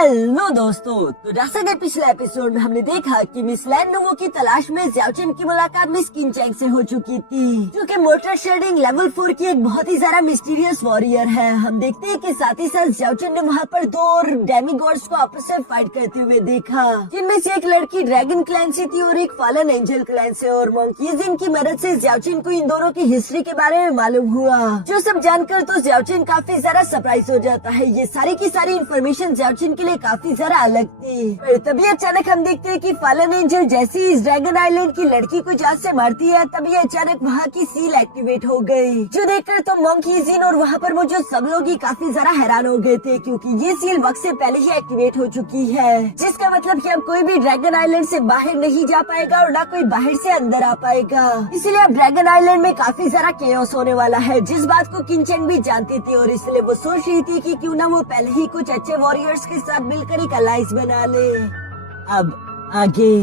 Hello दोस्तों, तो जैसा कि पिछले एपिसोड में हमने देखा कि मिस लैंडोवो की तलाश में ज़्याओचेन की मुलाकात मिस किनचैंग से हो चुकी थी, जो कि मोटर शेडिंग लेवल 4 की एक बहुत ही ज्यादा मिस्टीरियस वॉरियर है। हम देखते हैं कि साथ ही साथ ज़्याओचेन ने वहाँ पर 2 और डेमीगॉड्स को आपस में फाइट करते हुए देखा, जिनमें से एक लड़की ड्रैगन क्लैन से थी और एक फॉलन एंजल क्लैन से। और मोंकीजिन की मदद से ज़्याओचेन को इन दोनों की हिस्ट्री के बारे में मालूम हुआ, जो सब जानकर तो ज़्याओचेन काफी ज्यादा सरप्राइज हो जाता है। ये सारी की सारी इन्फॉर्मेशन ज़्याओचेन के लिए काफी ज्यादा अलग थी। पर तभी अचानक हम देखते हैं कि फॉलन एंजल जैसे ही इस ड्रैगन आइलैंड की लड़की को जहाज से मारती है, तभी अचानक वहाँ की सील एक्टिवेट हो गई, जो देखकर तो मोंकीजिन और वहाँ पर मौजूद सब लोग ही काफी ज्यादा हैरान हो गए थे, क्योंकि ये सील वक्त से पहले ही एक्टिवेट हो चुकी है, जिसका मतलब कि अब कोई भी ड्रैगन आइलैंड से बाहर नहीं जा पाएगा और ना कोई बाहर से अंदर आ पाएगा। इसलिए अब ड्रैगन आइलैंड में काफी ज्यादा केओस होने वाला है, जिस बात को किनचैंग भी जानती थी। और इसलिए वो सोच रही थी कि क्यों ना वो पहले ही कुछ अच्छे वॉरियर्स के साथ मिलकर एक अलायंस बना ले। अब आगे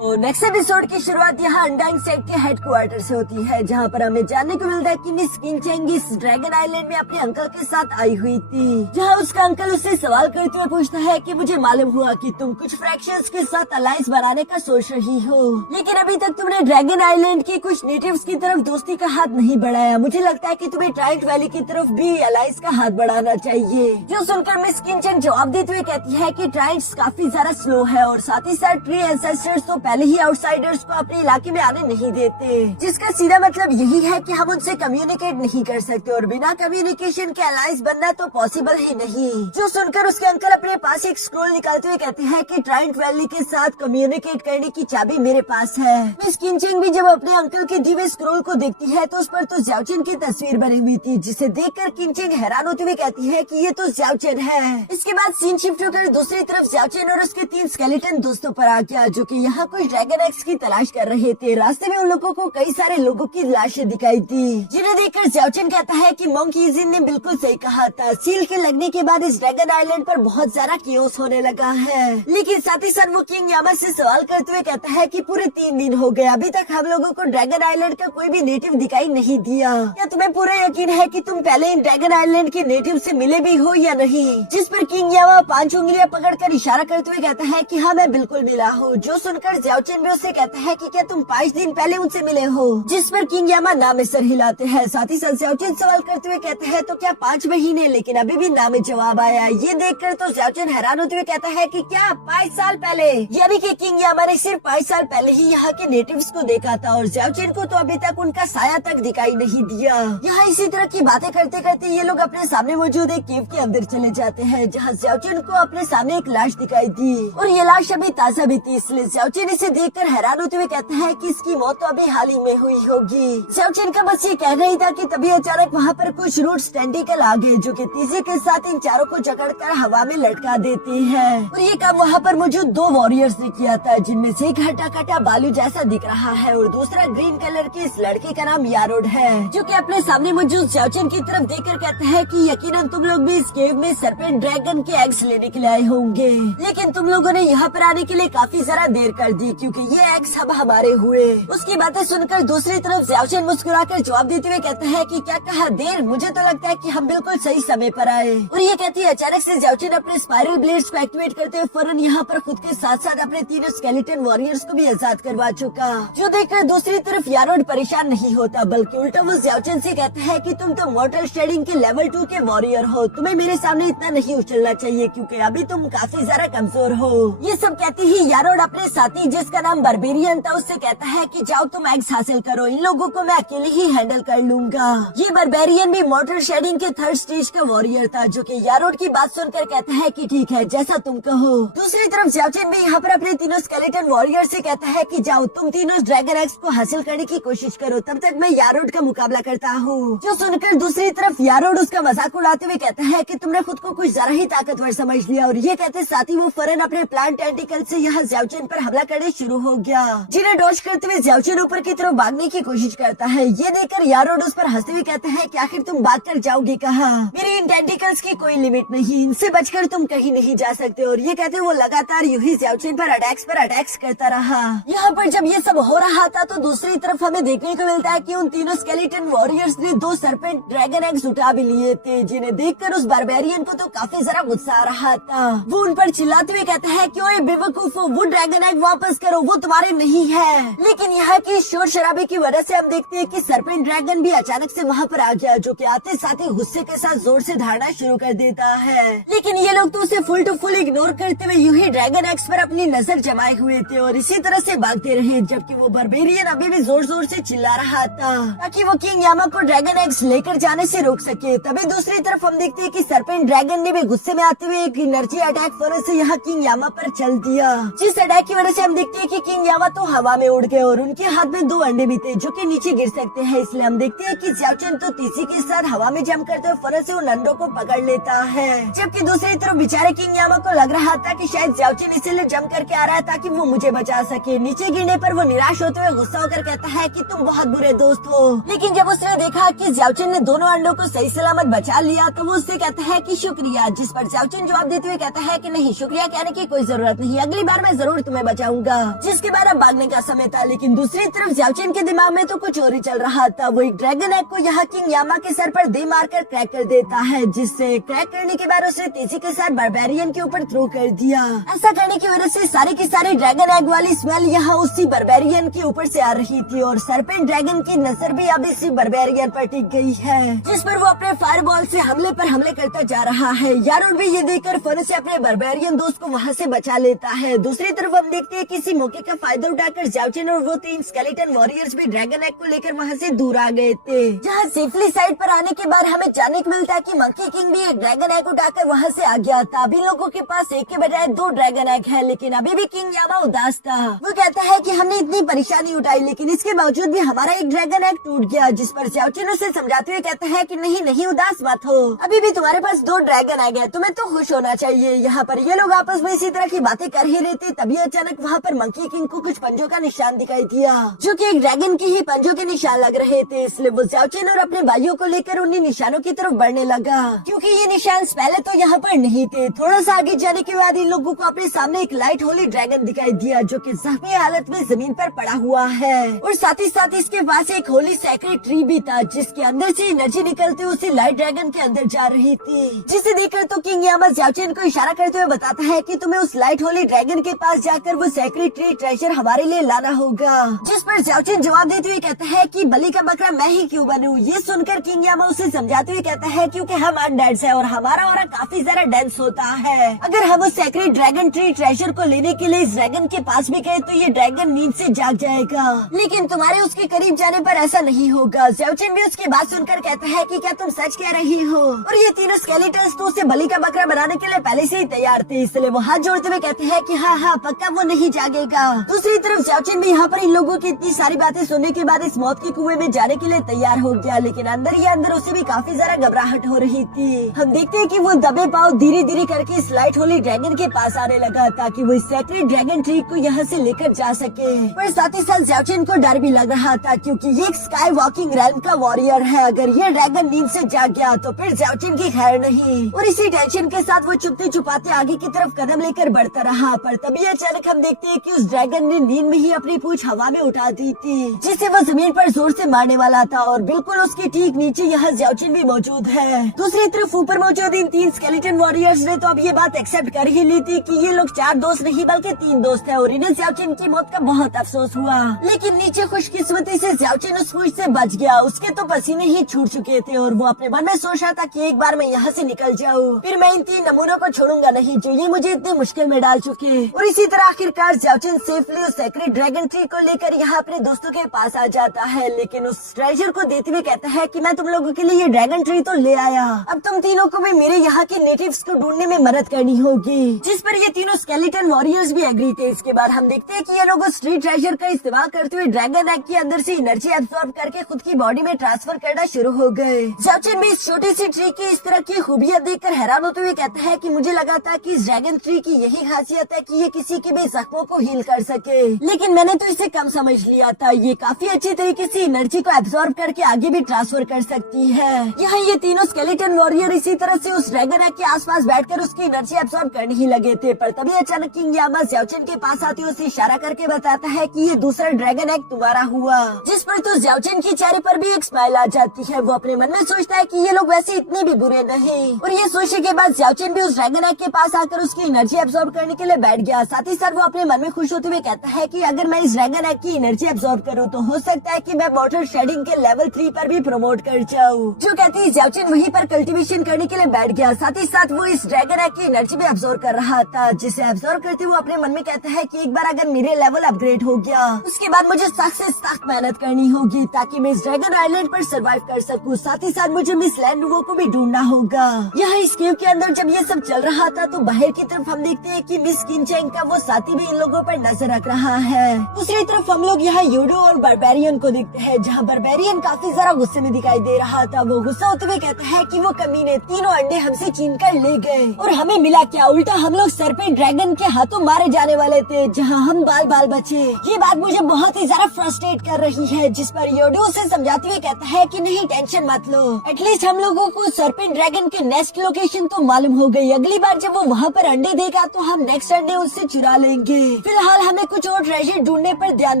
तो नेक्स्ट एपिसोड की शुरुआत यहाँ अनडाइंग सेट के हेडक्वार्टर से होती है, जहाँ पर हमें जानने को मिलता है कि मिस किनचैंग इस ड्रैगन आइलैंड में अपने अंकल के साथ आई हुई थी, जहाँ उसका अंकल उससे सवाल करते हुए पूछता है कि मुझे मालूम हुआ कि तुम कुछ फ्रैक्शंस के साथ अलायंस बनाने का सोच रही हो, लेकिन अभी तक तुमने ड्रैगन आइलैंड के कुछ नेटिव्स की तरफ दोस्ती का हाथ नहीं बढ़ाया। मुझे लगता है कि तुम्हें ट्राइट वैली की तरफ भी अलायंस का हाथ बढ़ाना चाहिए। जो सुनकर मिस किनचैंग जवाब देते हुए कहती है कि ट्राइट्स काफी ज्यादा स्लो है और साथ ही साथ ट्री एंसेस्टर्स तो पहले ही आउटसाइडर्स को अपने इलाके में आने नहीं देते, जिसका सीधा मतलब यही है कि हम उनसे कम्युनिकेट नहीं कर सकते और बिना कम्युनिकेशन के अलायंस बनना तो पॉसिबल ही नहीं। जो सुनकर उसके अंकल अपने पास एक स्क्रोल निकालते हुए कहते हैं कि ट्राइट वैली के साथ कम्युनिकेट करने की चाबी मेरे पास है। मिस किनचैंग भी जब अपने अंकल के दिए हुए स्क्रोल को देखती है तो उस पर तो ज़्याओचेन की तस्वीर बनी हुई थी, जिसे देखकर किनचैंग हैरान होते हुए कहती है कि ये तो ज़्याओचेन है। इसके बाद सीन शिफ्ट होकर दूसरी तरफ ज़्याओचेन और उसके 3 स्केलेटन दोस्तों पर आ गया, जो कि यहाँ कुछ ड्रैगन एक्स की तलाश कर रहे थे। रास्ते में उन लोगों को कई सारे लोगों की लाशें दिखाई थी, जिन्हें देखकर ज़्याओचेन कहता है कि मोंकीजिन ने बिल्कुल सही कहा था। सील के लगने के बाद इस ड्रैगन आइलैंड पर बहुत ज्यादा केओस होने लगा है, लेकिन साथ ही साथ वो किंग यामा से सवाल करते हुए कहता है कि पूरे 3 दिन हो गए, अभी तक हम लोगों को ड्रैगन आइलैंड का कोई भी नेटिव दिखाई नहीं दिया। क्या तुम्हें पूरा यकीन है कि तुम पहले इन ड्रैगन आइलैंड के नेटिव से मिले भी हो या नहीं? जिस पर किंग यामा 5 उंगलियां पकड़कर इशारा करते हुए कहता है कि हाँ, मैं बिल्कुल मिला हूँ। जो सुनकर ज़्याओचेन भी उससे कहता है कि क्या तुम 5 दिन पहले उनसे मिले हो? जिस पर किंग यामा ना में सर हिलाते हैं। साथ ही साथ ज़्याओचेन सवाल करते हुए कहते हैं तो क्या 5 महीने, लेकिन अभी भी ना में जवाब आया। ये देखकर तो ज़्याओचेन हैरान होते हुए कहता है कि क्या 5 साल पहले? यानी कि किंग यामा ने सिर्फ 5 साल पहले ही यहाँ के नेटिव्स को देखा था और ज़्याओचेन को तो अभी तक उनका साया तक दिखाई नहीं दिया। यहाँ इसी तरह की बातें करते करते ये लोग अपने सामने मौजूद एक केव के अंदर चले जाते हैं, जहाँ ज़्याओचेन को अपने सामने एक लाश दिखाई दी और ये लाश अभी ताजा भी थी, इसलिए ज़्याओचेन इसे देखकर हैरान होते हुए कहता है कि इसकी मौत तो अभी हाल ही में हुई होगी। ज़्याओचेन का बस ये कहना ही था कि तभी अचानक वहाँ पर कुछ रूट्स टेंटिकल आ गए, जो कि तेजी के साथ इन चारों को जकड़कर हवा में लटका देती है। और ये काम वहाँ पर मौजूद 2 वॉरियर्स ने किया था, जिनमें से एक हटा कटा बालू जैसा दिख रहा है और दूसरा ग्रीन कलर के इस लड़के का नाम यारोड है, जो कि अपने सामने मौजूद ज़्याओचेन की तरफ देखकर कहता है कि यकीनन तुम लोग भी इस केव में सर्पेंट ड्रैगन के एग्स लेने के लिए आए होंगे, लेकिन तुम लोगों ने यहाँ पर आने के लिए काफी ज्यादा देर कर दी, क्योंकि ये एग्स अब हमारे हुए। उसकी बातें सुनकर दूसरी तरफ ज़्याओचेन मुस्कुराकर जवाब देते हुए कहता है कि क्या कहा देर? मुझे तो लगता है कि हम बिल्कुल सही समय पर आए। और ये कहती है अचानक से ज़्याओचेन अपने स्पाइरल ब्लेड्स को एक्टिवेट करते हुए फौरन यहाँ पर खुद के साथ साथ अपने 3 स्केलेटन वॉरियर्स को भी आजाद करवा चुका, जो देखकर दूसरी तरफ यारोड परेशान नहीं होता, बल्कि उल्टा वो ज़्याओचेन से कहता है कि तुम तो मोर्टल शेडिंग के लेवल 2 के वॉरियर हो, तुम्हें मेरे सामने इतना नहीं उछलना चाहिए क्योंकि अभी तुम काफी ज्यादा कमजोर हो। ये सब कहते ही यारोड अपने साथी जिसका नाम बारबेरियन था उससे कहता है कि जाओ तुम एग्स हासिल करो, इन लोगों को मैं अकेले ही हैंडल कर लूंगा। ये बारबेरियन भी मोर्टल शेडिंग के 3rd स्टेज का वॉरियर था, जो कि यारोड की बात सुनकर कहता है कि ठीक है, जैसा तुम कहो। दूसरी तरफ ज़्याओचेन भी यहाँ पर अपने 3 स्केलेटन वॉरियर से कहता है कि जाओ तुम 3 ड्रैगन एग्स को हासिल करने की कोशिश करो, तब तक मैं यारोड का मुकाबला करता हूँ। जो सुनकर दूसरी तरफ यारोड उसका मजाक उड़ाते हुए कहता है कि तुमने खुद को कुछ ज्यादा ही ताकतवर समझ लिया। और ये कहते साथ ही वो फौरन अपने प्लांट टेंटिकल से यहाँ ज़्याओचेन पर हमला करने शुरू हो गया, जिन्हें डॉज करते हुए ज़्याओचेन ऊपर की तरफ भागने की कोशिश करता है। ये देखकर यारोड उस पर हंसते हुए कहते हैं कि आखिर तुम भाग कर जाओगे कहाँ? मेरी इन टेंटिकल्स की कोई लिमिट नहीं, इनसे बचकर तुम कहीं नहीं जा सकते। और ये कहते वो लगातार यूं ही ज़्याओचेन पर अटैक्स करता रहा। यहाँ पर जब ये सब हो रहा था तो दूसरी तरफ हमें देखने को मिलता है कि उन तीनों स्केलेटन वॉरियर्स ने 2 सरपेंट ड्रैगन एग्स उठा भी लिए थे, जिन्हें देखकर उस बारबेरियन को तो काफी जरा गुस्सा आ रहा था। वो उन पर चिल्लाते हुए कहता है कि ओए बेवकूफो, वो ड्रैगन एग वापस करो, वो तुम्हारे नहीं है। लेकिन यहाँ की शोर शराबे की वजह से हम देखते हैं कि सरपेंट ड्रैगन भी अचानक से वहाँ पर आ गया, जो कि आते साथ ही गुस्से के साथ जोर से धाड़ना शुरू कर देता है। लेकिन ये लोग तो उसे फुल टू फुल इग्नोर करते हुए यूं ही ड्रैगन एग्स पर अपनी नजर जमाए हुए थे और इसी तरह से भागते रहे, जबकि वो बारबेरियन अभी भी जोर जोर से चिल्ला रहा था ताकि वो किंग यामा को ड्रैगन एग्स लेकर जाने से रोक सके। तभी दूसरी तरफ हम देखते हैं कि सरपेंट ड्रैगन ने भी गुस्से में आते हुए एक एनर्जी अटैक फौरन से यहाँ किंग यामा पर चल दिया, जिस अटैक की वजह से हम देखते हैं कि किंग यामा तो हवा में उड़ गए और उनके हाथ में 2 अंडे भी थे जो कि नीचे गिर सकते हैं। इसलिए हम देखते हैं कि ज़्याओचेन तो तीसी के साथ हवा में जंप करते हुए फौरन से उन अंडों को पकड़ लेता है, जबकि दूसरी तरफ बेचारे किंग यामा को लग रहा था कि शायद ज़्याओचेन इसीलिए जंप करके आ रहा है ताकि वो मुझे बचा सके। नीचे गिरने पर वो निराश होते हुए गुस्सा होकर कहता है कि तुम बहुत बुरे दोस्त हो। लेकिन जब उसने देखा कि ज़्याओचेन ने दोनों अंडों को सही सलामत बचा लिया तो वो उससे कहता है कि शुक्रिया, जिस पर ज़्याओचेन जवाब देते हुए कहता है कि नहीं, शुक्रिया कहने की कोई जरूरत नहीं, अगली बार मैं जरूर तुम्हें बचाऊंगा। जिसके बाद अब भागने का समय था। लेकिन दूसरी तरफ ज़्याओचेन के दिमाग में तो कुछ और ही चल रहा था। वो एक ड्रैगन एग को यहाँ किंग यामा के सर पर दे मारकर क्रैक कर देता है, जिससे क्रैक करने के बाद उसने तेजी के साथ बारबेरियन के ऊपर थ्रो कर दिया। ऐसा करने की वजह से सारी की सारी ड्रैगन एग वाली स्मेल यहाँ उसी बारबेरियन के ऊपर से आ रही थी और सरपेंट ड्रैगन की नजर भी अब इसी बारबेरियन पर टिक गई है, जिस पर वो अपने फायरबॉल से हमले पर हमले करता जा रहा है। यारोड भी ये देखकर फौरन से अपने बारबेरियन दोस्त को वहाँ से बचा लेता है। दूसरी तरफ हम देखते हैं किसी मौके का फायदा उठाकर ज़्याओचेन और वो 3 स्केलेटन वॉरियर्स भी ड्रैगन एग को लेकर वहाँ से दूर आ गए थे। जहाँ सेफली साइड पर आने के बाद हमें जानने को मिलता है कि मंकी किंग भी एक ड्रैगन एग उठाकर वहाँ से आ गया था। अभी लोगों के पास एक के बजाय 2 ड्रैगन एग है, लेकिन अभी भी किंग यामा उदास था। वो कहता है कि हमने इतनी परेशानी उठाई लेकिन इसके बावजूद भी हमारा एक ड्रैगन एग टूट गया, जिस पर ज़्याओचेन उसे समझाते हुए कहता है कि नहीं नहीं, उदास मत हो, अभी भी तुम्हारे पास 2 ड्रैगन एग है, तुम्हें तो खुश होना चाहिए। यहाँ पर ये लोग आपस में इसी तरह की बातें कर ही रहे थे, तभी अचानक वहाँ पर मंकी किंग को कुछ पंजों का निशान दिखाई दिया, जो कि एक ड्रैगन की ही पंजों के निशान लग रहे थे। इसलिए वो ज़्याओचेन और अपने भाइयों को लेकर उन्हीं निशानों की तरफ बढ़ने लगा, क्योंकि ये निशान पहले तो यहाँ पर नहीं थे। थोड़ा सा आगे जाने के बाद इन लोगों को अपने सामने एक लाइट होली ड्रैगन दिखाई दिया, जो कि जख्मी हालत में जमीन पर पड़ा हुआ है और साथ ही साथ इसके पास एक होली सेक्रेट ट्री भी था, जिसके अंदर से एनर्जी निकलते हुए उसी लाइट ड्रैगन के अंदर जा रही थी। जिसे देखकर तो किंग यामा ज़्याओचेन को इशारा करते हुए बताता है कि तुम्हें उस लाइट होली ड्रैगन के पास जाकर वो सेक्रेट ट्री ट्रेजर हमारे लिए लाना होगा, जिस पर ज़्याओचेन जवाब देते हुए कहता है कि बलि का बकरा मैं ही क्यों बनूं। ये सुनकर किंग यामा उसे समझाते हुए कहता है क्योंकि हम अनडेड हैं और हमारा ऑरा काफी ज्यादा डेंस होता है। अगर हम उस सेक्रेट ड्रैगन ट्री ट्रेजर को लेने के लिए इस ड्रैगन के पास भी गए तो ये ड्रैगन नींद से जाग जाएगा, लेकिन तुम्हारे उसके करीब जाने पर ऐसा नहीं होगा। ज़्याओचेन भी उसकी बात सुनकर कहता है कि क्या तुम सच कह रही हो। और ये तीनों स्केलेटन्स तो उसे बलि का बकरा बनाने के लिए पहले से ही तैयार थे, इसलिए वो हाथ जोड़ते हुए कहते हैं कि हाँ हाँ पक्का वो नहीं जागेगा। दूसरी तरफ ज़्याओचेन भी यहाँ पर इन लोगों की इतनी सारी बातें सुनने के बाद इस मौत के कुएं में जाने के लिए तैयार हो गया, लेकिन अंदर ही अंदर उसे भी काफी ज्यादा घबराहट हो रही थी। हम देखते हैं कि वो दबे पाँव धीरे धीरे करके इस लाइट होली ड्रैगन के पास आने लगा ताकि वो इस सेक्रेट ड्रैगन ट्री को यहाँ से लेकर जा सके। पर साथ ही साथ ज़्याओचेन को डर भी लग रहा था क्योंकि ये एक स्काई वॉकिंग रैल्म का वॉरियर है। अगर ये ड्रैगन नींद से जाग गया तो फिर ज़्याओचेन की खैर नहीं। और इसी टेंशन के साथ वो चुपते छुपाते आगे की तरफ कदम लेकर बढ़ता रहा, पर तभी अचानक हम देखते हैं कि उस ड्रैगन ने नींद में ही अपनी पूंछ हवा में उठा दी थी, जिससे वो जमीन पर जोर से मारने वाला था और बिल्कुल उसके ठीक नीचे यहाँ ज़्याओचेन भी मौजूद है। दूसरी तरफ ऊपर मौजूद इन 3 स्केलेटन वॉरियर्स ने तो अब ये बात एक्सेप्ट कर ही ली थी कि ये लोग 4 दोस्त नहीं बल्कि 3 दोस्त हैं और इन्हें ज़्याओचेन की मौत का बहुत अफसोस हुआ। लेकिन नीचे खुशकिस्मती से ज़्याओचेन उस पूंछ से बच गया। उसके तो पसीने ही छूट चुके थे और वो अपने मन में सोच रहा था कि एक बार मैं यहाँ से निकल जाऊँ, फिर मैं इन 3 नमूनों को छोड़ूंगा नहीं जो ये मुझे इतनी मुश्किल में डाल चुके। और इसी तरह आखिरकार ज़्याओचेन सेफली उस सेक्रेट ड्रैगन ट्री को लेकर यहाँ अपने दोस्तों के पास आ जाता है, लेकिन उस ट्रेजर को देते हुए कहता है कि मैं तुम लोगों के लिए ये ड्रैगन ट्री तो ले आया, अब तुम तीनों को भी मेरे यहाँ के नेटिव्स को ढूंढने में मदद करनी होगी। जिस पर ये तीनों स्केलेटन वॉरियर्स भी एग्री थे। इसके बाद हम देखते हैं कि ये लोग उस ट्री ट्रेजर का इस्तेमाल करते हुए ड्रैगन एग के अंदर से एनर्जी एब्सॉर्ब करके खुद की बॉडी में ट्रांसफर करना शुरू हो गए। ज़्याओचेन भी इस छोटी सी ट्री की इस तरह की खूबियां देखकर हैरान होते हुए कहता है कि मुझे लगा था कि इस ड्रैगन ट्री की यही खासियत है कि ये किसी के भी जख्मों को हील कर सके। लेकिन मैंने तो इसे कम समझ लिया था, ये काफी अच्छी तरीके से एनर्जी को एब्जॉर्ब करके आगे भी ट्रांसफर कर सकती है। यहाँ ये तीनों स्केलेटन वॉरियर इसी तरह से उस ड्रैगन एग के आसपास बैठकर उसकी एनर्जी एब्जॉर्ब करने ही लगे थे, पर तभी अचानक किंग यामा ज़्याओचेन के पास आती है, उसे इशारा करके बताता है कि ये दूसरा ड्रैगन एग तुम्हारा हुआ। जिस पर तो ज़्याओचेन के चेहरे पर भी एक स्माइल आ जाती है। वो अपने मन में सोचता है कि ये लोग वैसे इतने भी बुरे नहीं, और ये सोचने के बाद ज़्याओचेन भी उस ड्रैगन एग के पास आकर उसकी एनर्जी एब्जॉर्ब करने के लिए बैठ गया। साथ ही साथ वो अपने मन में खुश होते हुए कहता है कि अगर मैं इस ड्रैगन एग की एनर्जी एब्जॉर्ब करूँ तो हो सकता है कि मैं मोटर शेडिंग के लेवल 3 पर भी प्रमोट कर जाऊँ। जो कहती है ज़्याओचेन वहीं पर कल्टीवेशन करने के लिए बैठ गया। साथ ही साथ वो इस ड्रैगन एग की एनर्जी भी एब्जॉर्ब कर रहा था, जिसे एब्जॉर्ब करते हुए अपने मन में कहता है कि एक बार अगर मेरे लेवल अपग्रेड हो गया उसके बाद मुझे सख्त से सख्त मेहनत करनी होगी ताकि मैं इस ड्रैगन आइलैंड पर सर्वाइव कर सकूं। साथ ही साथ मुझे मिस लैंडुओ को भी ढूंढना होगा। यहाँ इस केव के अंदर जब ये सब चल रहा था तो बाहर की तरफ हम देखते हैं कि मिस किनचेंग का वो साथी भी इन लोगों पर नजर रख रहा है। दूसरी तरफ हम लोग यहाँ यूडो और बारबेरियन को देखते हैं, जहाँ बारबेरियन काफी ज्यादा गुस्से में दिखाई दे रहा था। वो गुस्सा होते हुए कहता है कि वो कमीने तीनों अंडे हमसे छीन कर ले गए और हमें मिला क्या, उल्टा हम लोग सरपेंट ड्रैगन के हाथों मारे जाने वाले थे, जहाँ हम बाल बाल बचे। ये बात मुझे बहुत ही ज्यादा फ्रस्ट्रेट कर रही है, जिस पर योडो उसे समझाते हुए कहता है कि नहीं टेंशन मत लो, एटलीस्ट हम लोगों को सरपेंट ड्रैगन के नेक्स्ट लोकेशन तो मालूम हो गई। अगली बार जब वो वहाँ पर अंडे देगा तो हम नेक्स्ट अंडे उससे चुरा लेंगे। फिलहाल हमें कुछ और ट्रेजर ढूंढने पर ध्यान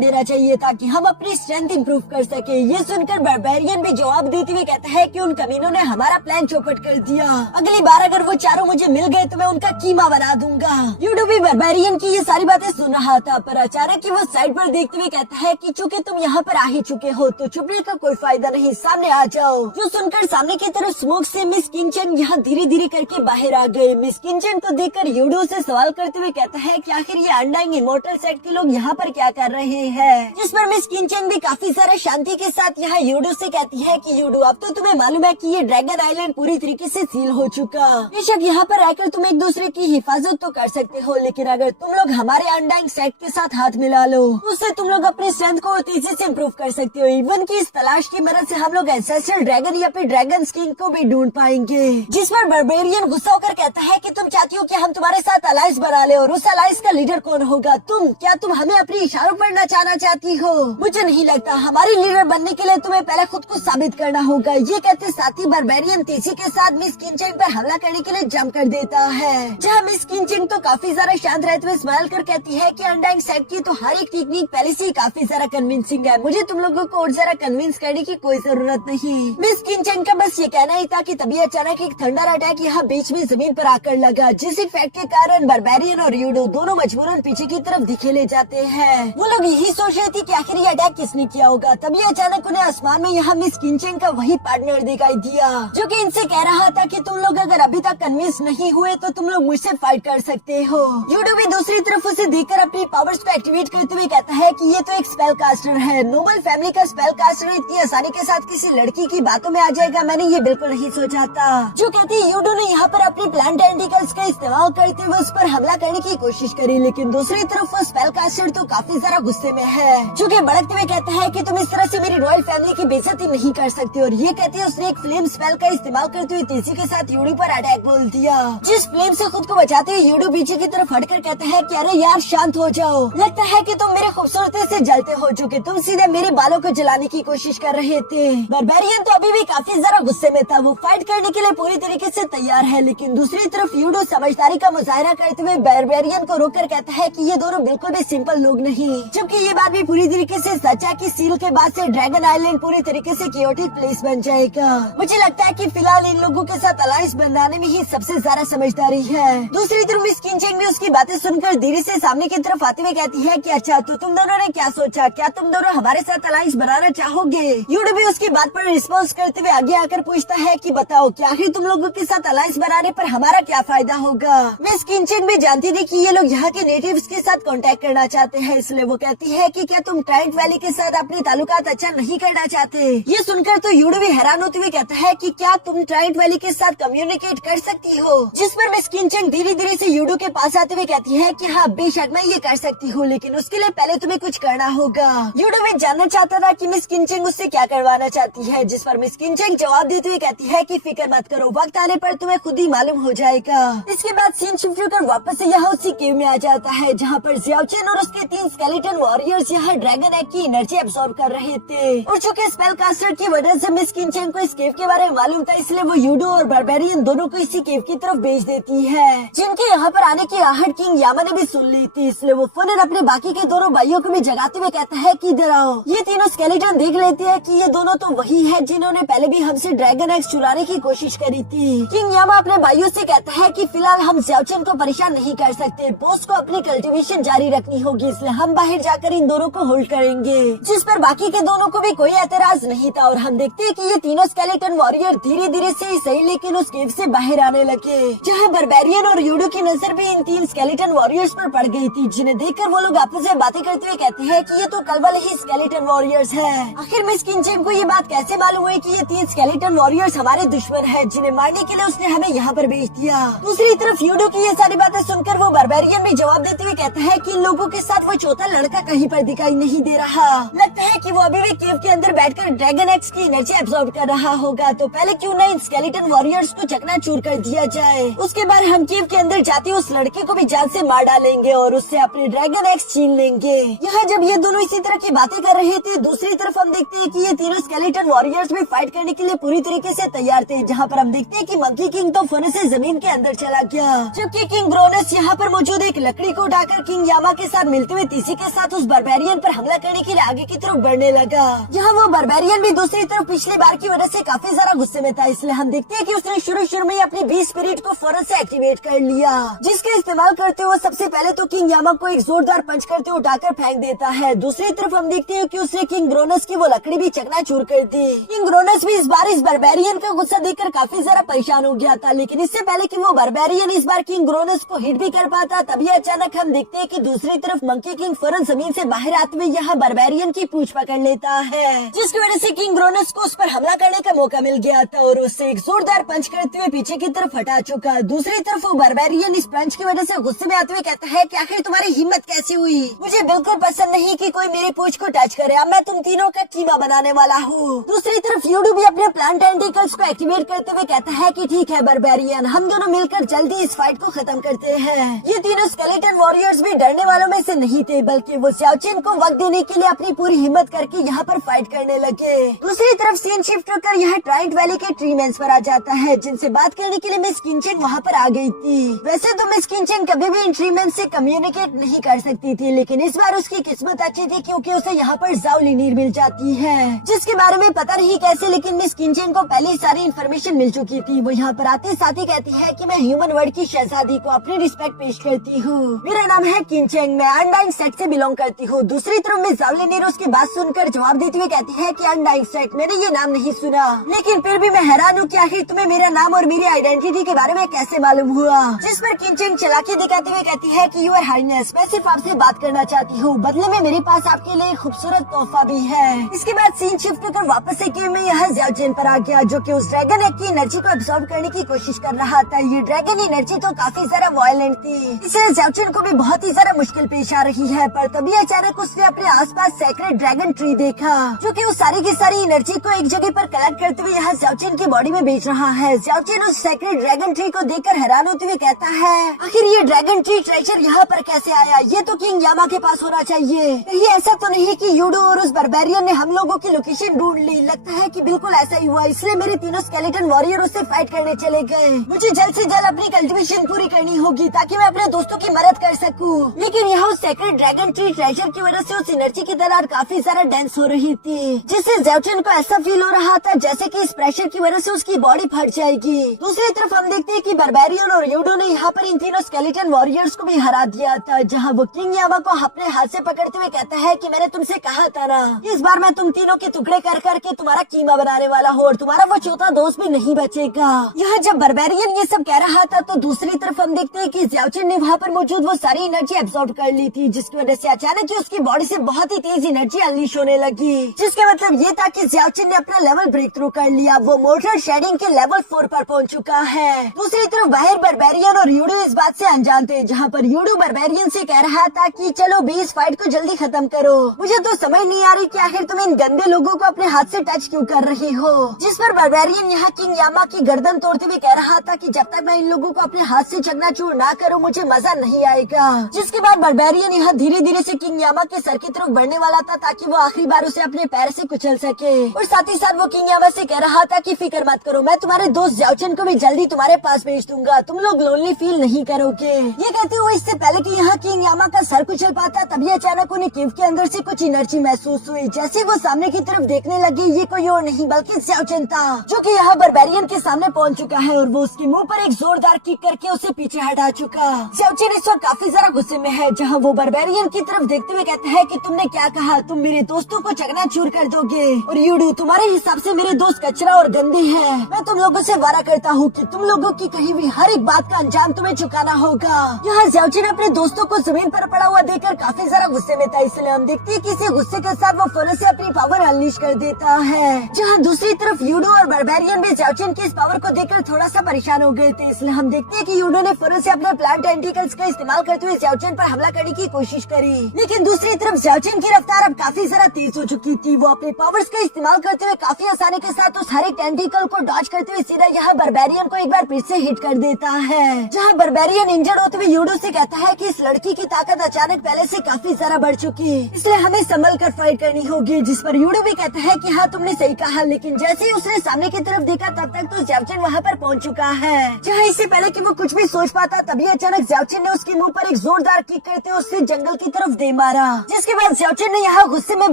देना चाहिए ताकि हम अपनी स्ट्रेंथ इंप्रूव कर सके। ये सुनकर बारबेरियन भी जवाब देते हुए कहता है कि उन कमीनों ने हमारा प्लान चौपट कर दिया। अगली बार अगर वो चारों मुझे मिल गए तो मैं उनका कीमा बना दूंगा। यूडो भी बारबेरियन की ये सारी बातें सुन रहा था, पर अचानक ही वो साइड पर देखते हुए कहता है कि चूंकि तुम यहाँ पर आ ही चुके हो तो छुपने का कोई फायदा नहीं, सामने आ जाओ। जो सुनकर सामने की तरफ स्मोक से मिस किनचेन यहाँ धीरे धीरे करके बाहर आ गए। मिस किनचेन को देखकर यूडो से सवाल करते हुए कहता है कि आखिर ये अनडाइंग इमोर्टल सेट के लोग यहाँ पर क्या कर रहे हैं। जिस पर मिस किनचेन भी काफी सारे शांति के साथ यहाँ यूडो से कहती है कि यूडो अब तो तुम्हें मालूम है कि ये ड्रैगन आइलैंड पूरी तरीके से सील हो चुका। बेशक यहाँ पर रहकर तुम एक दूसरे की हिफाजत तो कर सकते हो, लेकिन अगर तुम लोग हमारे अनडाइंग सेट के साथ हाथ मिला लो उससे तुम लोग अपनी स्ट्रेंथ को तेजी से इम्प्रूव कर सकते हो। इवन की इस तलाश की मदद से हम लोग एंसेस्ट्रल ड्रैगन या फिर ड्रैगन किंग को भी ढूंढ पाएंगे। जिस पर बारबेरियन गुस्सा होकर कहता है कि तुम चाहती हो कि हम तुम्हारे साथ अलायंस बना ले, और उस अलायंस का लीडर कौन होगा? तुम? क्या तुम हमें अपने इशारों पर नचाना चाहती हो? मुझे नहीं लगता। हमारी लीडर बनने के लिए तुम्हें पहले खुद को साबित करना होगा। ये कहते साथ ही बारबेरियन तेजी के साथ मिस किनचेंग पर हमला करने के लिए जंप कर देता है, जहाँ मिस किनचेंग तो काफी ज्यादा शांत रहते हुए स्माइल कर कहती है कि अनडाइंग सेट की तो हर एक टेक्निक पहले से ही काफी ज्यादा कन्विंसिंग है, मुझे तुम लोगों को और जरा कन्विंस करने की कोई जरूरत नहीं। मिस किनचेंग का बस ये कहना ही था कि तभी अचानक एक थंडर अटैक यहाँ बीच में जमीन पर आकर लगा, जिस इफेक्ट के कारण बारबेरियन और यूडो दोनों मजबूरन पीछे की तरफ दिखेले जाते हैं। वो लोग यही सोच रहे थे कि आखिर ये अटैक किसने किया होगा। तभी अचानक उन्हें आसमान में यहाँ मिस किनचेंग का वही पार्टनर दिखाई दिया, जो कि इनसे कह रहा था कि तुम लोग अगर अभी तक कन्विंस नहीं हुए तो तुम लोग मुझसे फाइट कर सकते हो। यूडो भी दूसरी तरफ उसे देखकर अपनी पावर्स को एक्टिवेट करते हुए कहता है कि ये तो एक स्पेल कास्टर है, नोबल फैमिली का स्पेल कास्टर इतनी आसानी के साथ किसी लड़की की बातों में आ जाएगा, मैंने ये बिल्कुल नहीं सोचा था। जो कहती है यूडो ने यहाँ पर अपनी प्लांट टेंटिकल्स का इस्तेमाल करते हुए उस पर हमला करने की कोशिश करी, लेकिन दूसरी तरफ वो स्पेल कास्टर तो काफी ज्यादा गुस्से में है, जो कि भड़कते हुए कहता है कि तुम इस तरह से मेरी रॉयल फैमिली की बेइज्जती नहीं कर सकते। और ये कहते हैं उसने एक फ्लेम स्पेल का इस्तेमाल करते हुए तेजी के साथ यूडो पर अटैक बोल दिया, जिस फ्लेम से खुद को बचाते हुए यूडो पीछे की तरफ हटकर कहता है कि अरे यार शांत हो जाओ, लगता है कि तुम मेरे खूबसूरती से जलते हो, चुके तुम सीधे मेरे बालों को जलाने की कोशिश कर रहे थे। बारबेरियन तो अभी भी काफी ज्यादा गुस्से में था, वो फाइट करने के लिए पूरी तरीके से तैयार है, लेकिन दूसरी तरफ यूडो समझदारी का मुजाहरा करते हुए बारबेरियन को रोककर कहता है कि ये दोनों बिल्कुल भी सिंपल लोग नहीं, जबकि ये बात भी पूरी तरीके से सच है कि सील के बाद से ड्रैगन आइलैंड पूरी तरीके से कियोटिक प्लेस बन जाएगा। मुझे लगता है कि फिलहाल इन लोगों के साथ अलायंस बनाने में ही सबसे ज्यादा समझदारी है। दूसरी तरफ मिस किनचेंग भी उसकी बातें सुनकर धीरे से सामने की तरफ आते हुए कहती है कि अच्छा तो तुम दोनों ने क्या सोचा, क्या तुम दोनों हमारे साथ अलायंस बनाना चाहोगे? यूडो भी उसकी बात पर रिस्पॉन्स करते हुए आगे आकर पूछता है कि बताओ क्या आखिर तुम लोगों के साथ अलायंस बनाने पर हमारा क्या फायदा होगा? मिस किनचेंग भी जानती थी कि ये लोग यहाँ के नेटिव्स के साथ कांटेक्ट करना चाहते हैं, इसलिए वो कहती है कि क्या तुम ट्राइट वैली के साथ अपने ताल्लुकात अच्छा नहीं करना चाहते? ये सुनकर तो यूडो भी हैरान होते हुए कहता है कि क्या तुम ट्राइट वैली के साथ कम्युनिकेट कर सकती हो? जिस पर मिस किनचेंग धीरे धीरे से यूडो के पास आते हुए कहती है कि हाँ बेशक मैं ये कर सकती हूँ, लेकिन उसके लिए पहले तुम्हें कुछ करना होगा। यूडो भी जानना चाहता था कि मिस किनचेंग उससे क्या करवाना चाहती है, जिस पर मिस किनचेंग जवाब देते हुए कहती है कि फिक्र मत करो, वक्त आने पर तुम्हें खुद ही मालूम हो जाएगा। इसके बाद सीन शिफ्ट कर वापस से यहाँ उसी केव में आ जाता है, जहाँ पर ज़ियाओचेन और उसके 3 स्केलेटन वॉरियर्स यहाँ ड्रैगन एग की एनर्जी एब्सॉर्ब कर रहे थे। और चूंकि स्पेल कास्टर की वजह से मिस किनचेंग को इस केव के बारे में मालूम था, इसलिए वो यूडो और बारबेरियन दोनों को इसी केव की तरफ भेज देती है, जिनके यहाँ पर आने की आहट किंग यामा ने भी सुन ली थी। इसलिए वो फनर अपने बाकी के दोनों भाइयों को भी जगाते हुए कहता है कि इधर आओ। ये तीनों स्केलेटन देख लेते हैं कि ये दोनों तो वही है जिन्होंने पहले भी हमसे ड्रैगन एग्स चुराने की कोशिश करी थी। किंग यामा अपने भाइयों से कहता है कि फिलहाल हम ज़ियाओचेन को परेशान नहीं कर सकते, बॉस को अपनी कल्टीवेशन जारी रखनी होगी, इसलिए हम बाहर जाकर इन दोनों को होल्ड करेंगे। जिस पर बाकी के दोनों को भी कोई एतराज नहीं था और हम देखते हैं कि ये तीनों स्केलेटन वॉरियर धीरे धीरे से ही सही लेकिन उस केव से बाहर आने लगे, जहाँ बारबेरियन और यूडो की नजर भी इन 3 स्केलेटन वॉरियर्स पर पड़ गई थी, जिन्हें देखकर वो लोग आपस में बातें करते हुए कहते हैं कि ये तो कल वाले ही स्केलेटन वॉरियर्स है। आखिर मिस किनचेंग को ये बात कैसे मालूम हुई कि ये 3 स्केलेटन वॉरियर्स हमारे दुश्मन है, जिन्हें मारने के लिए उसने हमें यहाँ पर भेज दिया। दूसरी तरफ यूडो की ये सारी बातें सुनकर वो बारबेरियन भी जवाब देते हुए कहता है कि इन लोगों के साथ वो चौथा लड़का कहीं पर दिखाई नहीं दे रहा, लगता है कि वो अभी भी केव के अंदर बैठकर ड्रैगन एग्स की एनर्जी एब्सॉर्ब कर रहा होगा। तो पहले क्यों न इन स्केलेटन वॉरियर्स को चकनाचूर कर दिया जाए, उसके बाद हम केव के अंदर जाते उस लड़के को भी जान से मार डालेंगे और उससे अपने ड्रैगन एग्स छीन लेंगे। यहाँ जब ये दोनों इसी तरह की बातें कर रहे थे, दूसरी तरफ हम देखते हैं कि ये तीनों स्केलेटन वॉरियर्स भी फाइट करने के लिए पूरी तरीके से तैयार थे, जहाँ पर हम देखते हैं कि मंकी किंग तो फन से जमीन के अंदर चला गया, जबकि किंग ग्रोनस यहाँ पर मौजूद एक लकड़ी को उठाकर किंग यामा के साथ मिलते हुए तीसी के साथ उस बारबेरियन पर हमला करने के लिए आगे की तरफ बढ़ने लगा। यहाँ वो बारबेरियन भी दूसरी तरफ पिछली बार की वजह से काफी ज्यादा गुस्से में था, इसलिए हम देखते हैं कि उसने शुरू में अपनी 20 स्पिरिट को फौरन से एक्टिवेट कर लिया, जिसके इस्तेमाल करते हुए सबसे पहले तो किंग यामा को एक जोरदार पंच करते हुए उठाकर फेंक देता है। दूसरी तरफ हम देखते हैं कि उसने किंग ग्रोनस की वो लकड़ी भी चकनाचूर कर दी। किंग ग्रोनस भी इस बार इस बारबेरियन का गुस्सा देखकर काफी ज्यादा परेशान हो गया था, लेकिन इससे पहले कि वो बारबेरियन इस बार किंग ग्रोनस को हिट भी कर पाता, तभी अचानक हम देखते हैं कि दूसरी तरफ मंकी किंग फौरन जमीन से बाहर आते हुए यहाँ बारबेरियन की पूंछ पकड़ लेता है, जिसकी वजह से किंग ग्रोनस को उस पर हमला करने का मौका मिल गया था और उससे एक जोरदार पंच करते हुए पीछे की तरफ हटा चुका। दूसरी तरफ वो बारबेरियन इस पंच की वजह से गुस्से में आते हुए कहता है कि आखिर तुम्हारी हिम्मत कैसी हुई, मुझे बिल्कुल पसंद नहीं कि कोई मेरी पूंछ को टच करे, अब मैं तुम तीनों का कीमा बनाने वाला हूँ। दूसरी तरफ यूडो भी अपने प्लांट टेंटिकल्स को एक्टिवेट करते हुए कहता है कि ठीक है बारबेरियन, हम दोनों मिलकर जल्दी इस फाइट को खत्म करते हैं। ये तीनों स्केलेटन वॉरियर्स भी डरने वालों में से नहीं थे, बल्कि वो ज़ियाओचेन को वक्त देने के लिए अपनी पूरी हिम्मत करके यहाँ पर फाइट करने लगे। दूसरी तरफ सीन शिफ्ट होकर यहाँ ट्राइट वैली के ट्रीमेंस पर आ जाता है, जिनसे बात करने के लिए मिस किनचेंग वहाँ पर आ गई थी। वैसे तो मिस किनचेंग कभी भी इन ट्रीमेंस से कम्युनिकेट नहीं कर सकती थी, लेकिन इस बार उसकी किस्मत अच्छी थी क्योंकि उसे यहाँ पर ज़ाओ लिनीर मिल जाती है, जिसके बारे में पता नहीं कैसे लेकिन मिस किनचेंग को पहले सारी इन्फॉर्मेशन मिल चुकी थी। वो यहाँ पर आते साथ ही कहती है कि मैं ह्यूमन वर्ल्ड की शहजादी को अपनी रिस्पेक्ट पेश करती हूँ, मेरा नाम है किनचेंग, मैं अनडाइंग सेक्ट से बिलोंग करती हूँ। दूसरी तरफ मिस ज़ाओ लिनीर उसकी बात सुनकर जवाब देते हुए कहती है कि अनडाइंग सेक्ट, मैंने ये नाम नहीं सुना, लेकिन फिर भी मैं हैरान हूँ कि आखिर तुम्हें मेरा नाम और मेरी आइडेंटिटी के बारे में कैसे मालूम हुआ। जिस पर किनचेंग चालाकी दिखाते हुए कहती है कि यूर हाइनेस, मैं सिर्फ आपसे बात करना चाहती हूँ, बदले में मेरे पास आपके लिए खूबसूरत तोहफा भी है। इसके बाद सीन शिफ्ट कर वापस से गेम में यहाँ ज़ियाओचेन पर आ गया, जो कि उस ड्रैगन एग की एनर्जी को एब्सॉर्ब करने की कोशिश कर रहा था। ये ड्रैगन एनर्जी तो काफी ज्यादा वायलेंट थी, इसलिए ज़ियाओचेन को भी बहुत ही ज्यादा मुश्किल पेश आ रही है। पर तभी अचानक उसने अपने आसपास सेक्रेट ड्रैगन ट्री देखा, जो कि उस सारी की सारी एनर्जी को एक जगह पर कलेक्ट करते हुए यहाँ ज़ियाओचेन की बॉडी में भेज रहा है। ज़ियाओचेन उस सेक्रेट ड्रैगन ट्री को देखकर हैरान होते हुए कहता है, आखिर ये ड्रैगन ट्री ट्रेजर यहाँ पर कैसे आया, ये तो किंग यामा के पास होना चाहिए। कहीं ऐसा तो नहीं कि यूडो और उस बारबेरियन ने हम लोगों की लोकेशन ढूंढ ली। लगता है कि बिल्कुल ऐसा ही हुआ, इसलिए मेरे तीनों स्केलेटन वॉरियर उससे फाइट करने चले गए। मुझे जल्द से जल्द अपनी कल्टीवेशन पूरी करनी होगी ताकि मैं अपने दोस्तों की मदद कर सकूं। लेकिन यहाँ उस सेक्रेट ड्रैगन ट्री ट्रेजर की वजह से उस एनर्जी की दरार काफी ज्यादा डेंस हो रही थी, जिससे ज़ियाओचेन को ऐसा फील हो रहा था जैसे कि इस प्रेशर की वजह से उसकी बॉडी फट जाएगी। दूसरी तरफ हम देखते हैं कि बारबेरियन और यूडो ने यहाँ पर इन तीनों स्केलेटन वॉरियर्स को भी हरा दिया था, जहाँ वो किंग यामा को अपने हाथ से पकड़ते हुए कहता है कि मैंने तुमसे कहा था ना, इस बार मैं तुम तीनों के टुकड़े कर करके तुम्हारा कीमा बनाने वाला हूँ और तुम्हारा वो चौथा दोस्त भी नहीं बचेगा। यहाँ जब बारबेरियन ये सब कह रहा था तो दूसरी तरफ हम देखते हैं कि ज़ियाओचेन ने वहाँ पर मौजूद वो सारी एनर्जी एब्सॉर्ब कर ली थी, जिसकी वजह से अचानक ही उसकी बॉडी से बहुत ही तेज एनर्जी अनलीश होने लगी, जिसके मतलब ये था कि ज़ियाओचेन ने अपना लेवल ब्रेक थ्रू कर लिया। वो मोर्टल शेडिंग के लेवल 4 पर पहुंच चुका है। दूसरी तरफ बाहर बारबेरियन और यूडो इस बात से अनजान थे, जहाँ पर यूडो बारबेरियन से कह रहा था कि चलो भी इस फाइट को जल्दी खत्म करो, मुझे तो समझ नहीं आ रही कि आखिर तुम इन गंदे लोगों को अपने हाथ से टच क्यों कर रही हो। जिस पर बारबेरियन यहाँ किंग यामा की गर्दन तोड़ते हुए कह रहा था कि जब तक मैं इन लोगों को अपने हाथ से चकनाचूर ना करूं मुझे मजा नहीं आएगा। जिसके बाद बर्बेरियन यहाँ धीरे धीरे से किंग यामा के सर की तरफ बढ़ने वाला था ताकि वो आखिरी बार उसे अपने पैर से कुचल सके। और साथ ही साथ वो किंग यामा से कह रहा था कि फिक्र मत करो, मैं तुम्हारे दोस्त ज़ाओचेन को भी जल्दी तुम्हारे पास भेज दूंगा, तुम लोग लोनली फील नहीं करोगे। ये कहते हुए इससे पहले कि यहाँ किंग यामा का सर कुचल पाता तभी अचानक उन्हें केव के अंदर से कुछ एनर्जी महसूस हुई। जैसे वो सामने की तरफ देखने लगे ये कोई और नहीं बल्कि ज़ाओचेन था, जो कि यहाँ बर्बेरियन के सामने पहुँच चुका है और वो उसके मुंह पर एक जोरदार किक करके उसे पीछे हटा चुका। ज़ाओचेन इस वक्त काफी ज्यादा गुस्से में है, जहाँ वो बर्बेरियन की तरफ देखते हुए कहता है कि तुमने क्या कहा, तुम मेरे दोस्तों को चकनाचूर कर दोगे और यूडू तुम्हारे हिसाब से मेरे दोस्त कचरा और गंदे हैं। मैं तुम लोगों से वादा करता हूँ कि तुम लोगों की कही हुई हर एक बात का अंजाम तुम्हें चुकाना होगा। यहाँ ज़ाओचेन अपने दोस्तों को जमीन पर पड़ा हुआ देखकर काफी ज्यादा गुस्से में था, इसलिए हम देखते हैं कि इसी गुस्से के साथ वो फौरन से अपनी पावर अनलीश कर देता है। जहाँ दूसरी तरफ यूडो और बर्बेरियन भी ज़ाओचेन की इस पावर को देखकर थोड़ा सा परेशान हो गए थे, इसलिए हम देखते हैं कि यूडो ने फौरन से अपने प्लांट टेंटिकल्स का इस्तेमाल करते हुए ज़ाओचेन पर हमला करने की कोशिश करी। लेकिन दूसरी तरफ ज़ाओचेन की रफ्तार अब काफी ज्यादा तेज हो चुकी थी। वो अपने पावर्स का इस्तेमाल करते हुए काफी आसानी के साथ उस हर एक टेंटिकल को डॉज करते हुए सीधा यहाँ बर्बेरियन को एक बार फिर से हिट कर देता है। जहाँ बर्बेरियन इंजर्ड होते हुए यूडो से कहता है कि इस लड़की की ताकत अचानक पहले से काफी ज्यादा बढ़ चुकी, इसलिए हमें संभल कर फाइट करनी होगी। जिस पर यूडो भी कहता है कि हाँ तुमने सही कहा, लेकिन जैसे ही उसने सामने की तरफ देखा तब तक तो ज़ाओचेन वहाँ पर पहुँच चुका है। जहाँ इससे पहले कि वो कुछ भी सोच पाता तभी अचानक ज़ाओचेन ने उसके मुंह पर एक जोरदार किक करते हुए उससे जंगल की तरफ दे मारा, जिसके बाद ज़ाओचेन ने यहाँ गुस्से में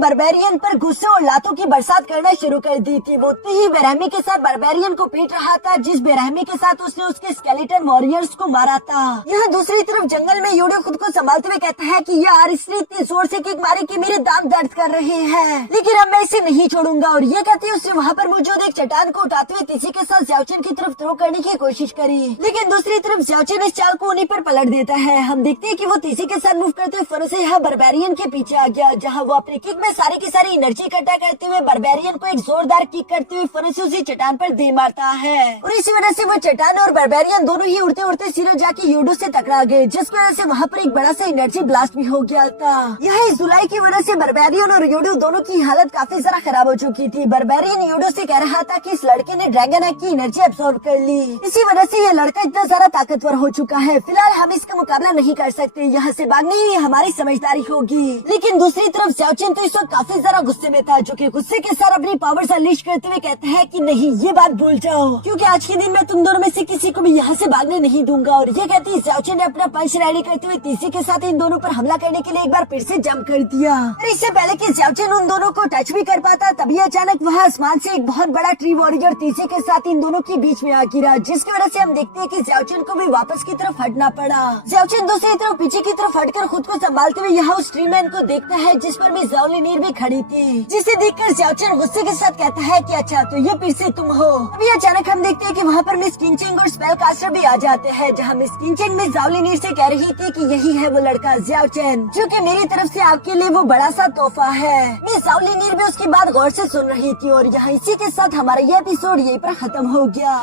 बर्बेरियन पर गुस्से और लातों की बरसात करना शुरू कर दी थी। वो उतनी ही बेरहमी के साथ बर्बेरियन को पीट रहा था जिस बेरहमी के साथ उसने उसके स्केलेटन वॉरियर्स को मारा था। यहाँ दूसरी तरफ जंगल में यूडो खुद को संभालते हुए कहता है कि यार इसने इतनी जोर से किक मारी कि मेरे दांत दर्द कर रहे हैं, लेकिन अब मैं इसे नहीं छोड़ूंगा। और ये कहते उसने वहाँ पर मौजूद एक चट्टान को उठाते हुए तीसी के साथ ज़ाओचेन की तरफ थ्रो करने की कोशिश करी, लेकिन दूसरी तरफ ज़ाओचेन इस चाल को उन्हीं पर पलट देता है। हम देखते हैं कि वो तीसी के साथ मूव करते हुए फौरन से यहाँ बर्बेरियन के पीछे आ गया, जहाँ वो अपने किक में सारी की सारी एनर्जी इकट्ठा करते हुए बर्बेरियन को एक जोरदार किक करते हुए फौरन से उसी चट्टान पर दे मारता है। और इसी वजह से वो चट्टान और बर्बेरियन दोनों ही उड़ते उड़ते सीधे जाके यूडो से टकरा गए, जिसकी वजह से वहाँ पर एक बड़ा सा एनर्जी ब्लास्ट भी हो गया था। यह इस जुलाई की वजह से बर्बेरियन और यूडो दोनों की हालत काफी ज्यादा खराब हो चुकी थी। बर्बेरियन यूडो से कह रहा था कि इस लड़के ने ड्रैगन एग की एनर्जी एब्सॉर्ब कर ली, इसी वजह से यह लड़का इतना ज्यादा ताकतवर हो चुका है। फिलहाल हम इसका मुकाबला नहीं कर सकते, यहाँ से भागने ही हमारी समझदारी होगी। लेकिन दूसरी तरफ ज़ाओचेन तो इस वक्त काफी ज्यादा गुस्से में था, जो कि गुस्से के साथ अपनी पावर्स अनलीश करते हुए कहता है कि नहीं ये बात भूल जाओ, क्योंकि आज के दिन मैं तुम दोनों में से किसी को भी यहाँ से भागने नहीं दूंगा। और ये कहती ज़ाओचेन ने अपना पंच रेडी करते हुए तीसी के साथ इन दोनों पर हमला करने के लिए एक बार फिर से जंप कर दिया। और इससे पहले कि ज़ाओचेन उन दोनों को टच भी कर पाता तभी अचानक वहाँ आसमान से एक बहुत बड़ा ट्री वॉरियर तीसी के साथ इन दोनों के बीच में आ गिरा, जिसकी वजह से हम देखते हैं कि ज़ाओचेन को भी वापस की तरफ हटना पड़ा। ज़ाओचेन दूसरी तरफ पीछे की तरफ हटकर खुद को संभालते हुए यहाँ उस ट्री मैन को देखता है जिस पर भी ज़ाओलिनीर भी खड़ी थी, जिसे देखकर ज़ाओचेन गुस्से के साथ कहता है कि अच्छा तो ये फिर से तुम हो। अभी अचानक हम देखते हैं कि वहाँ पर मिस किंचेंग और स्पेल कास्टर भी आ जाते हैं, जहाँ मिस किंचेंग मिस ज़ाओलिनीर से कह रही थी कि यही है वो लड़का ज़ाओचेन, जो कि मेरी तरफ से आपके लिए वो बड़ा सा तोहफा है। मिस ज़ाओलिनीर भी उसकी बात गौर से सुन रही थी और यहाँ इसी के साथ हमारा ये एपिसोड यहीं पर खत्म हो गया।